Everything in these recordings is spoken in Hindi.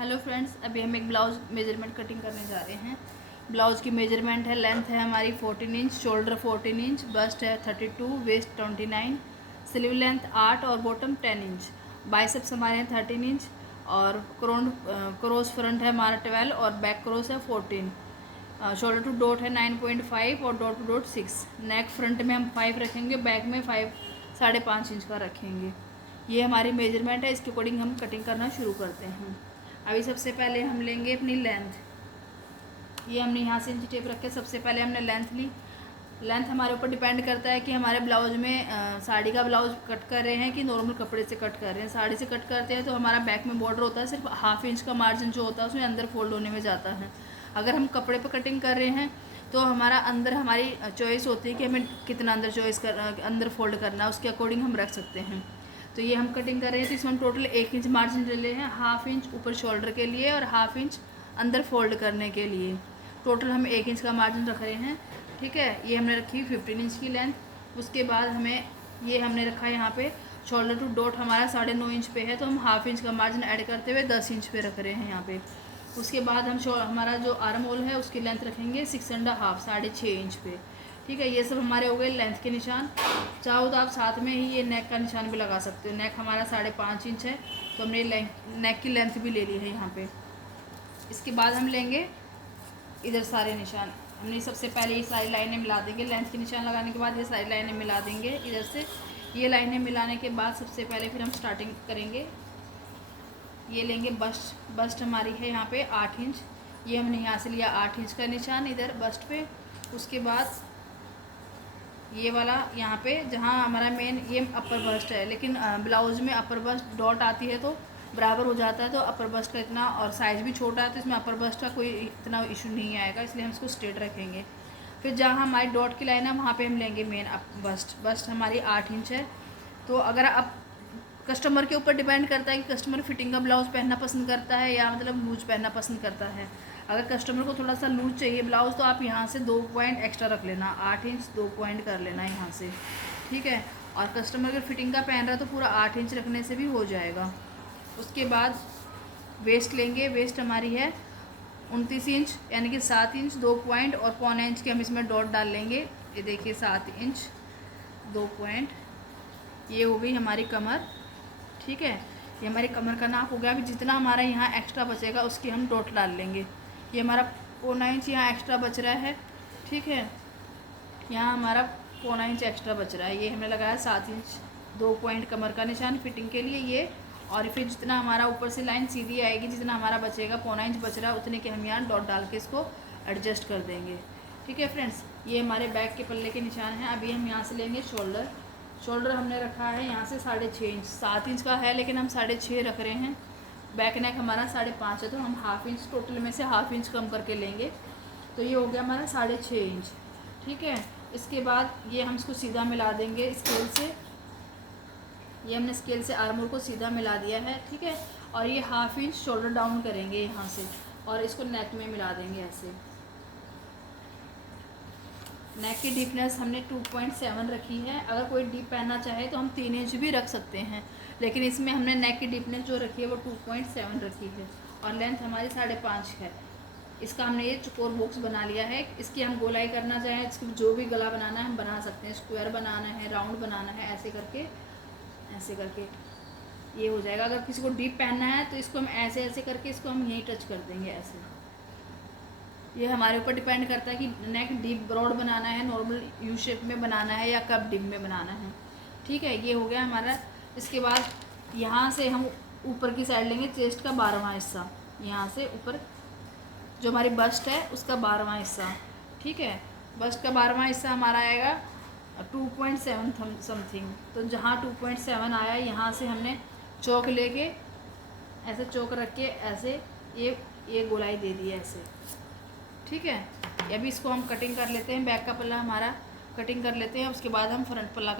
हेलो फ्रेंड्स, अभी हम एक ब्लाउज़ मेजरमेंट कटिंग करने जा रहे हैं। ब्लाउज़ की मेजरमेंट है, लेंथ है हमारी 14 इंच, शोल्डर 14 इंच, बस्ट है 32, वेस्ट 29, स्लीव लेंथ 8 और बॉटम 10 इंच। बाइसेप्स हमारे हैं 13 इंच और क्रॉस फ्रंट है हमारा 12 और बैक क्रॉस है 14। शोल्डर टू डॉट है 9.5 और dot to dot 6। Neck front में हम 5 रखेंगे, बैक में 5.5 इंच का रखेंगे। ये हमारी मेजरमेंट है, इसके अकॉर्डिंग हम कटिंग करना शुरू करते हैं। अभी सबसे पहले हम लेंगे अपनी लेंथ। ये हमने यहाँ से इंच टेप रख के सबसे पहले हमने लेंथ ली। लेंथ हमारे ऊपर डिपेंड करता है कि हमारे ब्लाउज में साड़ी का ब्लाउज कट कर रहे हैं कि नॉर्मल कपड़े से कट कर रहे हैं। साड़ी से कट करते हैं तो हमारा बैक में बॉर्डर होता है, सिर्फ हाफ इंच का मार्जिन जो होता है उसमें अंदर फोल्ड होने में जाता है। अगर हम कपड़े पर कटिंग कर रहे हैं तो हमारा अंदर हमारी चॉइस होती है कि हमें कितना अंदर फोल्ड करना है, उसके अकॉर्डिंग हम रख सकते हैं। तो ये हम कटिंग कर रहे हैं तो इसमें हम टोटल 1 इंच मार्जिन ले रहे हैं, हाफ इंच ऊपर शोल्डर के लिए और हाफ इंच अंदर फोल्ड करने के लिए। टोटल हम 1 इंच का मार्जिन रख रहे हैं। ठीक है, ये हमने रखी 15 इंच की लेंथ। उसके बाद हमने रखा है यहाँ पे शोल्डर टू डॉट हमारा 9.5 इंच पे है, तो हम हाफ इंच का मार्जिन ऐड करते हुए 10 इंच पे रख रहे हैं यहाँ पे। उसके बाद हमारा जो आर्म होल है उसकी लेंथ रखेंगे 6.5, 6.5 इंच पे। ठीक है, ये सब हमारे हो गए लेंथ के निशान। चाहो तो आप साथ में ही ये नेक का निशान भी लगा सकते हो। नेक हमारा 5.5 इंच है तो हमने नेक की लेंथ भी ले ली है यहाँ पे। इसके बाद हम लेंगे इधर सारे निशान। हमने सबसे पहले ये सारी लाइनें मिला देंगे। लेंथ के निशान लगाने के बाद ये सारी लाइनें मिला देंगे इधर से। ये लाइनें मिलाने के बाद सबसे पहले फिर हम स्टार्टिंग करेंगे। ये लेंगे बस्ट हमारी है यहाँ पे 8 इंच। ये हमने यहाँ से लिया 8 इंच का निशान इधर बस्ट पे। उसके बाद ये वाला यहाँ पे जहाँ हमारा मेन ये अपर बस्ट है, लेकिन ब्लाउज में अपर बस्ट डॉट आती है तो बराबर हो जाता है, तो अपर बस्ट का इतना और साइज़ भी छोटा है तो इसमें अपर बस्ट का कोई इतना इशू नहीं आएगा, इसलिए हम इसको स्ट्रेट रखेंगे। फिर जहाँ हमारी डॉट की लाइन है वहाँ पे हम लेंगे मेन बस्ट हमारी 8 इंच है। तो अगर आप कस्टमर के ऊपर डिपेंड करता है कि कस्टमर फिटिंग का ब्लाउज़ पहनना पसंद करता है या मतलब लूज पहनना पसंद करता है। अगर कस्टमर को थोड़ा सा लूज चाहिए ब्लाउज़ तो आप यहाँ से 2 पॉइंट एक्स्ट्रा रख लेना, 8 इंच 2 पॉइंट कर लेना यहाँ से। ठीक है, और कस्टमर अगर फिटिंग का पहन रहा है तो पूरा 8 इंच रखने से भी हो जाएगा। उसके बाद वेस्ट लेंगे। वेस्ट हमारी है 29 इंच, यानी कि 7 इंच 2 पॉइंट और 1.25 इंच के हम इसमें डॉट डाल लेंगे। ये देखिए 7 इंच 2 पॉइंट, ये हो गई हमारी कमर। ठीक है, ये हमारी कमर का नाप हो गया। अभी जितना हमारा यहाँ एक्स्ट्रा बचेगा उसकी हम डॉट डाल लेंगे। ये हमारा 1.25 इंच यहाँ एक्स्ट्रा बच रहा है। ठीक है, यहाँ हमारा 1.25 इंच एक्स्ट्रा बच रहा है। ये हमने लगाया 7 इंच 2 पॉइंट कमर का निशान फिटिंग के लिए ये। और फिर जितना हमारा ऊपर से लाइन सीधी आएगी, जितना हमारा बचेगा 1.25 इंच बच रहा है उतने के हम यहाँ डॉट डाल के इसको एडजस्ट कर देंगे। ठीक है फ्रेंड्स, ये हमारे बैक के पल्ले के निशान हैं। अभी हम यहाँ से लेंगे शोल्डर हमने रखा है यहाँ से 6.5 इंच। 7 इंच का है लेकिन हम 6.5 रख रहे हैं। बैक नेक हमारा 5.5 है तो हम हाफ इंच टोटल में से हाफ इंच कम करके लेंगे, तो ये हो गया हमारा 6.5 इंच। ठीक है, इसके बाद ये हम इसको सीधा मिला देंगे स्केल से। ये हमने स्केल से आर्म होल को सीधा मिला दिया है। ठीक है, और ये हाफ इंच शोल्डर डाउन करेंगे यहाँ से और इसको नेक में मिला देंगे ऐसे। नेक की डीपनेस हमने 2.7 रखी है। अगर कोई डीप पहनना चाहे तो हम 3 इंच भी रख सकते हैं, लेकिन इसमें हमने नेक की डीपनेस जो रखी है वो 2.7 रखी है और लेंथ हमारी 5.5 है। इसका हमने ये चौकोर बॉक्स बना लिया है। इसकी हम गोलाई करना चाहें, इसकी जो भी गला बनाना है हम बना सकते हैं। स्क्वायर बनाना है, राउंड बनाना है, ऐसे करके ये हो जाएगा। अगर किसी को डीप पहनना है तो इसको हम ऐसे करके इसको हम यहीं टच कर देंगे ऐसे। ये हमारे ऊपर डिपेंड करता है कि नेक डीप ब्रॉड बनाना है, नॉर्मल यू शेप में बनाना है या कप डीप में बनाना है। ठीक है, ये हो गया हमारा। इसके बाद यहाँ से हम ऊपर की साइड लेंगे चेस्ट का 12वां हिस्सा। यहाँ से ऊपर जो हमारी बस्ट है उसका 12वां हिस्सा। ठीक है, बस्ट का 12वां हिस्सा हमारा आएगा 2.7 समथिंग। तो जहाँ 2.7 आया यहाँ से हमने चौक लेके ऐसे चौक रख के ऐसे ये गोलाई दे दी है ऐसे। ठीक है, अभी इसको हम कटिंग कर लेते हैं। बैक का पल्ला हमारा कटिंग कर लेते हैं, उसके बाद हम फ्रंट पल्ला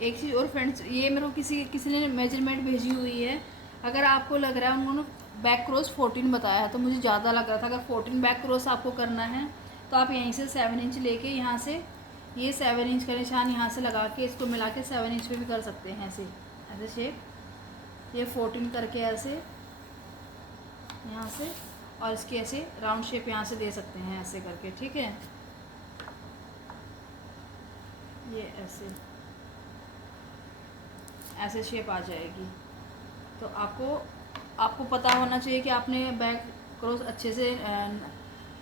एक चीज़ और फ्रेंड्स, ये मेरे को किसी ने मेजरमेंट भेजी हुई है। अगर आपको लग रहा है उन्होंने बैक क्रॉस 14 बताया है तो मुझे ज़्यादा लग रहा था। अगर 14 बैक क्रॉस आपको करना है तो आप यहीं से 7 इंच लेके यहाँ से ये 7 इंच का निशान यहाँ से लगा के इसको मिला के 7 इंच पे भी कर सकते हैं ऐसे शेप। ये 14 करके ऐसे यहाँ से, और इसकी ऐसे राउंड शेप यहाँ से दे सकते हैं ऐसे करके, ठीक है। ये ऐसे ऐसे शेप आ जाएगी। तो आपको पता होना चाहिए कि आपने बैक क्रॉस अच्छे से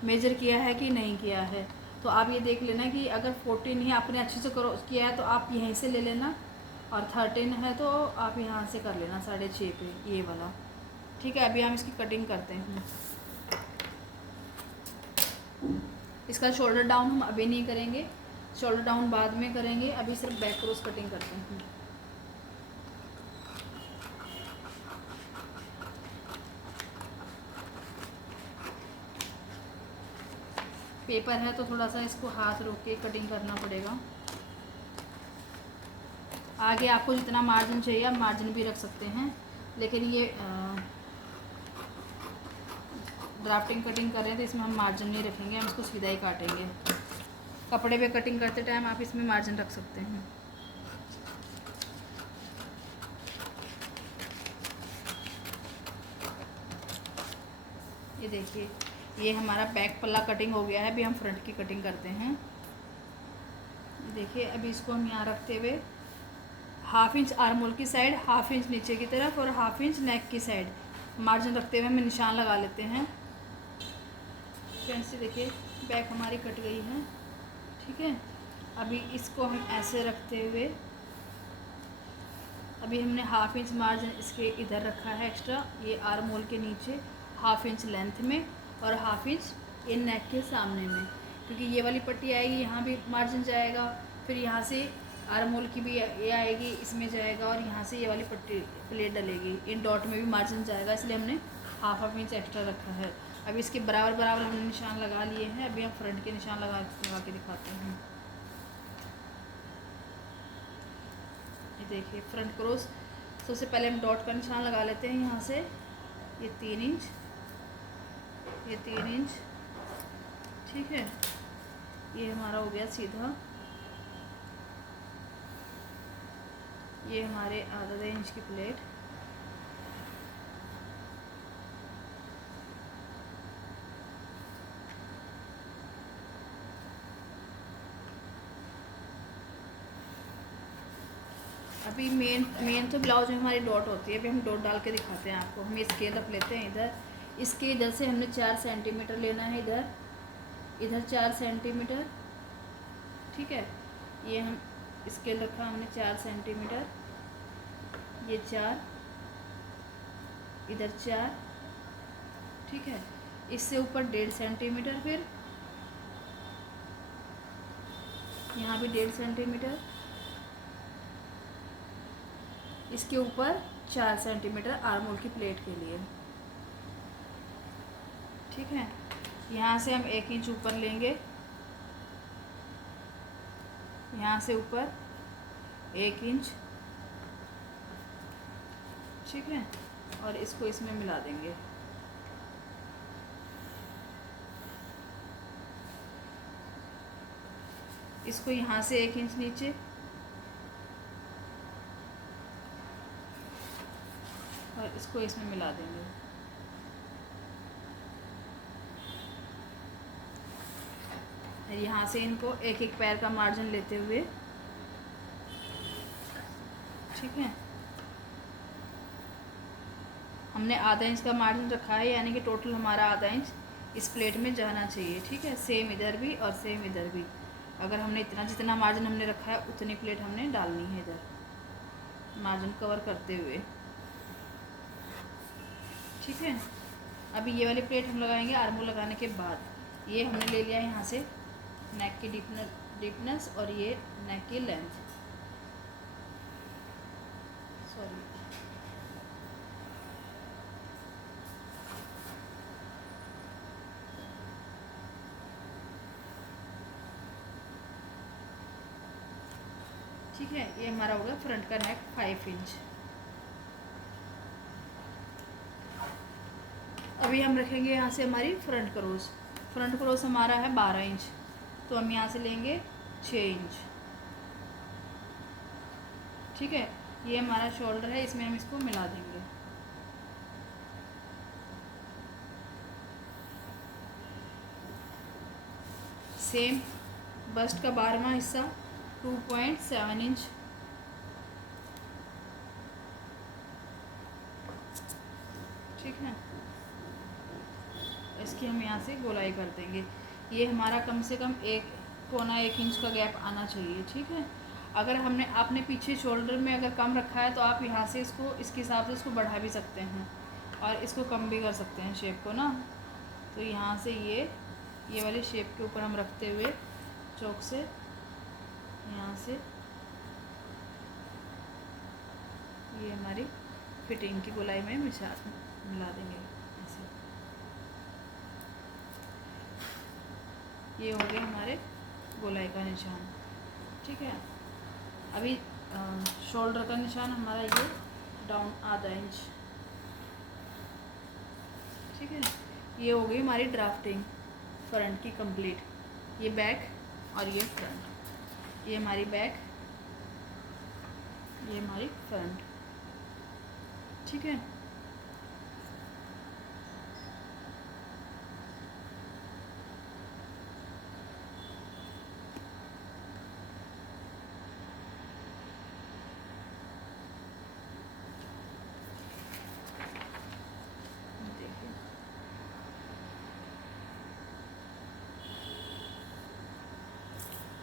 मेजर किया है कि नहीं किया है। तो आप ये देख लेना कि अगर 14 ही आपने अच्छे से क्रॉस किया है तो आप यहीं से ले लेना, और 13 है तो आप यहाँ से कर लेना 6.5 पे, ये वाला, ठीक है। अभी हम इसकी कटिंग करते हैं। इसका शोल्डर डाउन हम अभी नहीं करेंगे, शोल्डर डाउन बाद में करेंगे, अभी सिर्फ बैक क्रॉस कटिंग करते हैं। पेपर है तो थोड़ा सा इसको हाथ रोक के कटिंग करना पड़ेगा। आगे आपको जितना मार्जिन चाहिए आप मार्जिन भी रख सकते हैं, लेकिन ये ड्राफ्टिंग कटिंग कर रहे हैं तो इसमें हम मार्जिन नहीं रखेंगे, हम इसको सीधा ही काटेंगे। कपड़े पे कटिंग करते टाइम आप इसमें मार्जिन रख सकते हैं। ये देखिए, ये हमारा बैक पल्ला कटिंग हो गया है। अभी हम फ्रंट की कटिंग करते हैं। देखिए, अभी इसको हम यहाँ रखते हुए 1/2 इंच आर्म होल की साइड, 1/2 इंच नीचे की तरफ और 1/2 इंच नेक की साइड मार्जिन रखते हुए हमें निशान लगा लेते हैं। फ्रेंड्स देखिए, बैक हमारी कट गई है, ठीक है। अभी इसको हम ऐसे रखते हुए, अभी हमने 1/2 इंच मार्जिन इसके इधर रखा है एक्स्ट्रा, ये आर्म होल के नीचे 1/2 इंच लेंथ में और 1/2 इंच ये नेक के सामने में, क्योंकि ये वाली पट्टी आएगी, यहाँ भी मार्जिन जाएगा, फिर यहाँ से आर्म होल की भी ये आएगी, इसमें जाएगा, और यहाँ से ये वाली पट्टी प्लेट डलेगी, इन डॉट में भी मार्जिन जाएगा, इसलिए हमने 1/2 इंच एक्स्ट्रा रखा है। अभी इसके बराबर बराबर हमने निशान लगा लिए हैं। अभी हम फ्रंट के निशान लगा के दिखाते हैं। ये देखिए, फ्रंट क्रॉस सबसे पहले हम डॉट का निशान लगा लेते हैं यहाँ से, ये 3 इंच, ये 3 इंच, ठीक है। ये हमारा हो गया सीधा, ये हमारे आधा इंच की प्लेट, अभी मेन तो ब्लाउज में हमारी डॉट होती है। अभी हम डॉट डाल के दिखाते हैं आपको। हम स्केल रख लेते हैं इधर, इसके इधर से हमने 4 सेंटीमीटर लेना है, इधर 4 सेंटीमीटर, ठीक है। ये हम स्केल रखा हमने 4 सेंटीमीटर, ये 4, इधर 4, ठीक है। इससे ऊपर 1.5 सेंटीमीटर, फिर यहाँ भी 1.5 सेंटीमीटर, इसके ऊपर 4 सेंटीमीटर आर्म होल की प्लेट के लिए, ठीक है। यहाँ से हम 1 इंच ऊपर लेंगे, यहाँ से ऊपर 1 इंच, ठीक है, और इसको इसमें मिला देंगे। इसको यहाँ से 1 इंच नीचे, और इसको इसमें मिला देंगे। यहाँ से इनको एक एक पैर का मार्जिन लेते हुए, ठीक है। हमने आधा इंच का मार्जिन रखा है, यानी कि टोटल हमारा आधा इंच इस प्लेट में जाना चाहिए, ठीक है। सेम इधर भी और सेम इधर भी। अगर हमने जितना मार्जिन हमने रखा है उतनी प्लेट हमने डालनी है इधर, मार्जिन कवर करते हुए, ठीक है। अभी ये वाली प्लेट हम लगाएंगे आर्म होल लगाने के बाद। ये हमने ले लिया यहाँ से नेक की डीपनेस और ये नेक की लेंथ, सॉरी, ठीक है। ये हमारा होगा फ्रंट का नेक 5 इंच। अभी हम रखेंगे यहाँ से हमारी फ्रंट क्रॉस। फ्रंट क्रॉस हमारा है 12 इंच, तो हम यहाँ से लेंगे 6 इंच, ठीक है। ये हमारा शोल्डर है, इसमें हम इसको मिला देंगे। सेम बस्ट का 12वां हिस्सा 2.7 इंच, ठीक है। इसकी हम यहाँ से गोलाई कर देंगे। ये हमारा कम से कम 1.25 इंच का गैप आना चाहिए, ठीक है। अगर हमने आपने पीछे शोल्डर में अगर कम रखा है तो आप यहाँ से इसको इसके हिसाब से इसको बढ़ा भी सकते हैं और इसको कम भी कर सकते हैं शेप को ना। तो यहाँ से ये वाली शेप के ऊपर हम रखते हुए चौक से यहाँ से ये हमारी फिटिंग की गोलाई में मिला देंगे ऐसे। ये हो गए हमारे गोलाई का निशान, ठीक है। अभी शोल्डर का निशान हमारा ये डाउन आधा इंच, ठीक है। ये हो गई हमारी ड्राफ्टिंग फ्रंट की कंप्लीट। ये बैक और ये फ्रंट, ये हमारी बैक, ये हमारी फ्रंट, ठीक है।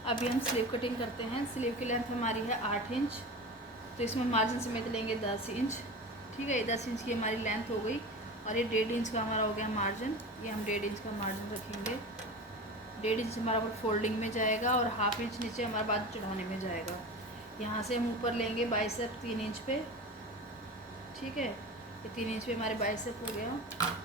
अभी हम स्लीव कटिंग करते हैं। स्लीव की लेंथ हमारी है 8 इंच, तो इसमें मार्जिन समेत लेंगे 10 इंच, ठीक है। 10 इंच की हमारी लेंथ हो गई और ये 1.5 इंच का हमारा हो गया मार्जिन। ये हम 1.5 इंच का मार्जिन रखेंगे। 1.5 इंच हमारा ऊपर फोल्डिंग में जाएगा और हाफ इंच नीचे हमारा बाजू चढ़ाने में जाएगा। यहाँ से हम ऊपर लेंगे बाइसेप 3 इंच पे, ठीक है। ये 3 इंच पे हमारे बाइसेप हो गया।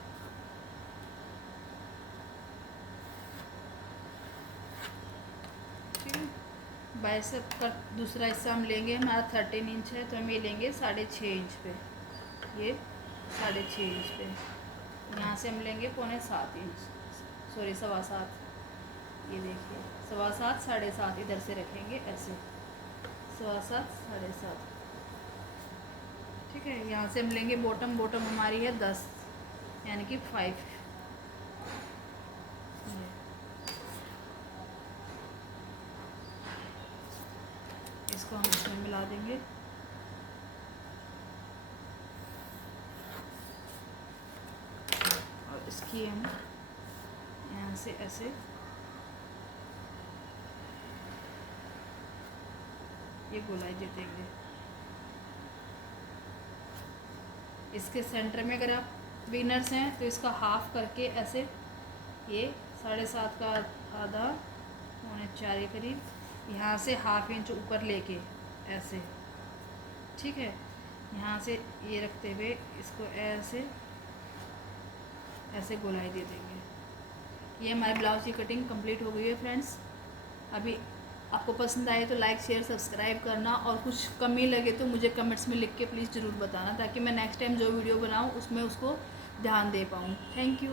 बाइसेप का दूसरा हिस्सा हम लेंगे, हमारा 13 इंच है तो हम ये लेंगे 6.5 इंच पे, ये 6.5 इंच पे। यहाँ से हम लेंगे 6.25 इंच, सॉरी 7.25, ये देखिए 7.25 7.5 इधर से रखेंगे ऐसे 7.25 7.5, ठीक है। यहाँ से हम लेंगे बॉटम, बॉटम हमारी है 10 यानी कि 5, इसको हम इसमें मिला देंगे। और इसकी हम यहाँ से ऐसे ये गोलाई दे देंगे। इसके सेंटर में अगर आप बिगनर्स हैं तो इसका हाफ करके ऐसे ये 7.5 का आधा 4 के करीब यहाँ से हाफ इंच ऊपर लेके ऐसे, ठीक है। यहाँ से ये रखते हुए इसको ऐसे ऐसे गोलाई दे देंगे। ये हमारे ब्लाउज की कटिंग कंप्लीट हो गई है फ्रेंड्स। अभी आपको पसंद आए तो लाइक शेयर सब्सक्राइब करना और कुछ कमी लगे तो मुझे कमेंट्स में लिख के प्लीज़ ज़रूर बताना ताकि मैं नेक्स्ट टाइम जो वीडियो बनाऊँ उसमें उसको ध्यान दे पाऊँ। Thank you.